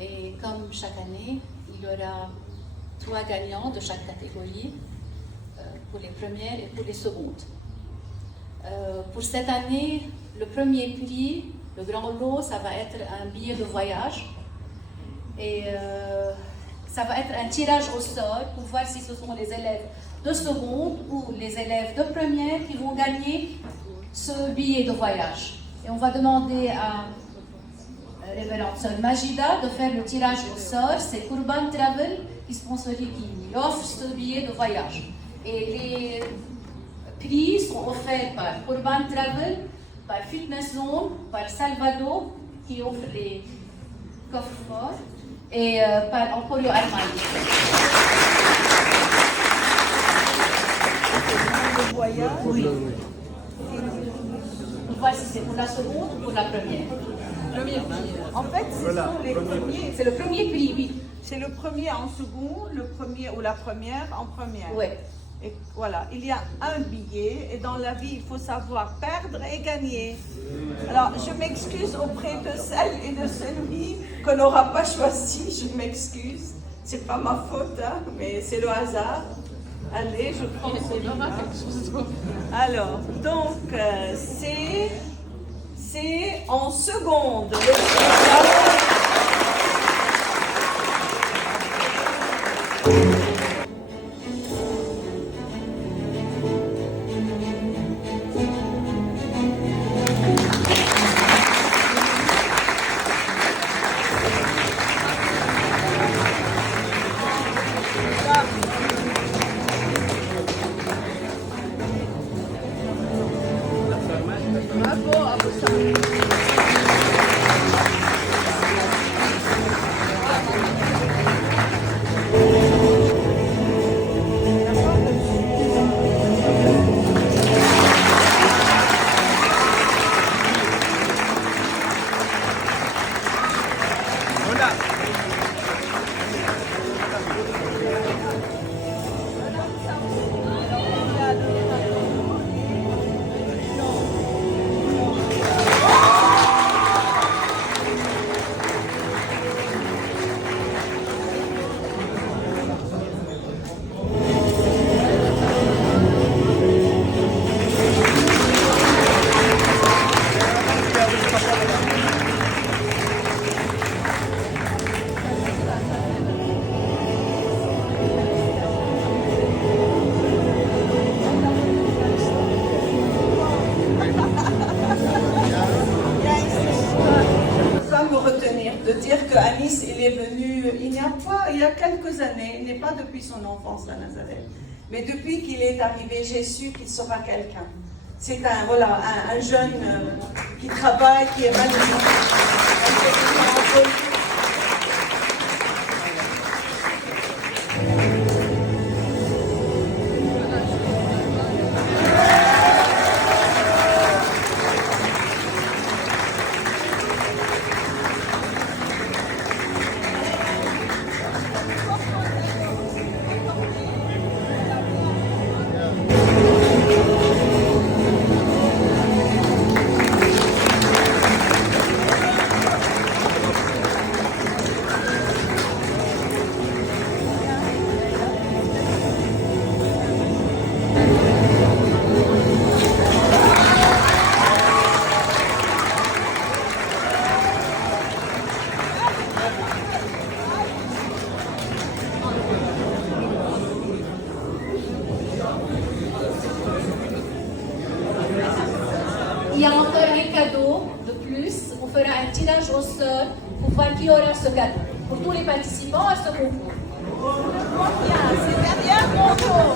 Et comme chaque année, il y aura 3 gagnants de chaque catégorie pour les premières et pour les secondes. Pour cette année, le premier prix, le grand lot, ça va être un billet de voyage. Et ça va être un tirage au sort pour voir si ce sont les élèves de seconde ou les élèves de première qui vont gagner ce billet de voyage. Et on va demander à révérende sœur Majida de faire le tirage au sort. C'est Kurban Travel qui sponsorise, qui offre ce billet de voyage. Et les prix sont offerts par Kurban Travel, par Fitness Zone, par Salvador qui offre les coffres forts et par Emporio Armani. Le voyage. Oui. Pour voir si c'est pour la seconde ou pour la première. En fait, ce sont les premiers. C'est le premier prix, oui. C'est le premier en seconde, le premier ou la première en première. Oui. Et voilà, il y a un billet et dans la vie, il faut savoir perdre et gagner. Alors, je m'excuse auprès de celle et de celui qu'on n'aura pas choisi. Je m'excuse. C'est pas ma faute, hein, mais c'est le hasard. Allez, je prends celui-là. Alors, donc, c'est en seconde. De dire qu'Anis, il est venu, il y a quelques années, il n'est pas depuis son enfance à Nazareth, mais depuis qu'il est arrivé, j'ai su qu'il sera quelqu'un. C'est un jeune qui travaille, qui est magnifique. Il y a encore un cadeau de plus. On fera un tirage au sort pour voir qui aura ce cadeau. Pour tous les participants à ce concours. C'est derrière mon dos.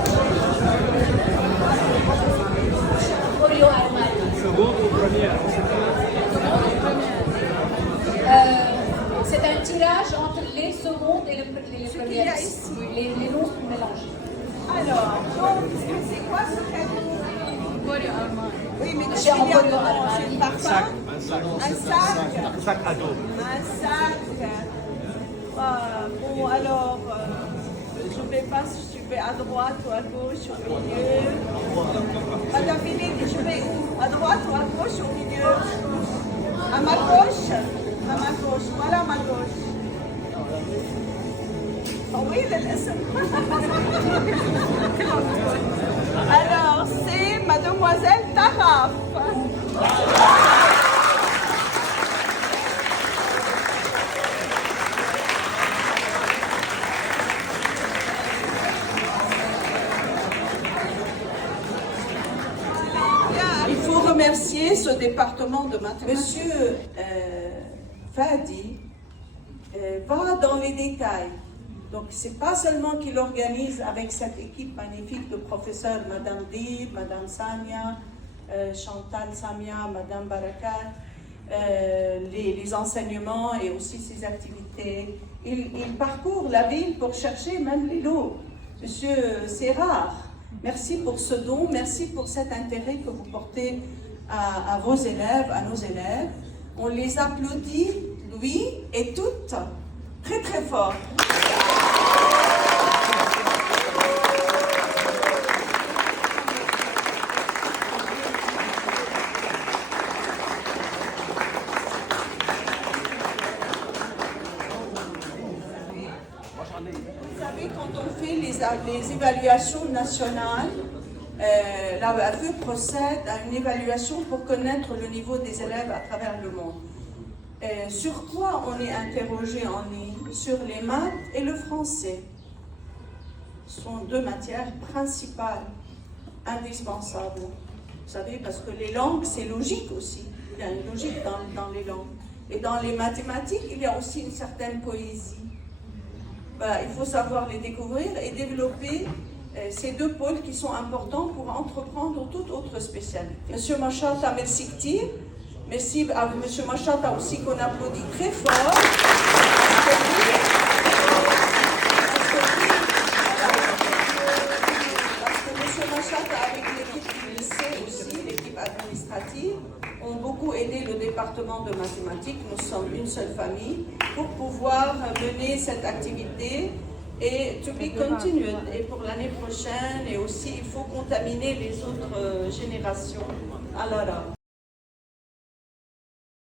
Emporio Armani. Seconde ou première? C'est un tirage entre les secondes et les premières. Les noms sont mélangés. Alors, donc, c'est quoi ce cadeau? Oui, mais Chez Emporio Armani. c'est le parfum. Un sac. Un sac. Sac à dos. Un sac. Bon, alors, je vais à droite ou à gauche, au milieu. Madame Philippe, je vais où? À droite ou à gauche, au milieu? À ma gauche? À ma gauche. Voilà ma gauche. طويل الاسم. Alors, c'est Mademoiselle Taraf. Il faut remercier ce département de mathématiques. Monsieur Fadi va dans les détails. Donc, c'est pas seulement qu'il organise avec cette équipe magnifique de professeurs, Madame Dib, Madame Samia, Chantal Samia, Madame Barakat, les enseignements et aussi ses activités. Il parcourt la ville pour chercher même les lots. Monsieur, c'est rare. Merci pour ce don, merci pour cet intérêt que vous portez à vos élèves, à nos élèves. On les applaudit, lui et toutes, très très fort. Vous savez, quand on fait les évaluations nationales, l'AEFE procède à une évaluation pour connaître le niveau des élèves à travers le monde. Sur quoi on est interrogé en ligne? Sur les maths et le français. Ce sont deux matières principales, indispensables. Vous savez, parce que les langues, c'est logique aussi. Il y a une logique dans les langues. Et dans les mathématiques, il y a aussi une certaine poésie. Il faut savoir les découvrir et développer ces deux pôles qui sont importants pour entreprendre toute autre spécialité. Monsieur Machata, merci Ktir. Merci à Monsieur Machata aussi qu'on applaudit très fort. Parce que Monsieur Machata, avec l'équipe du lycée aussi, l'équipe administrative, ont beaucoup aidé le département de mathématiques. Nous sommes une seule famille pour pouvoir mener cette activité et to be continued. Et pour l'année prochaine, et aussi il faut contaminer les autres générations. Alors,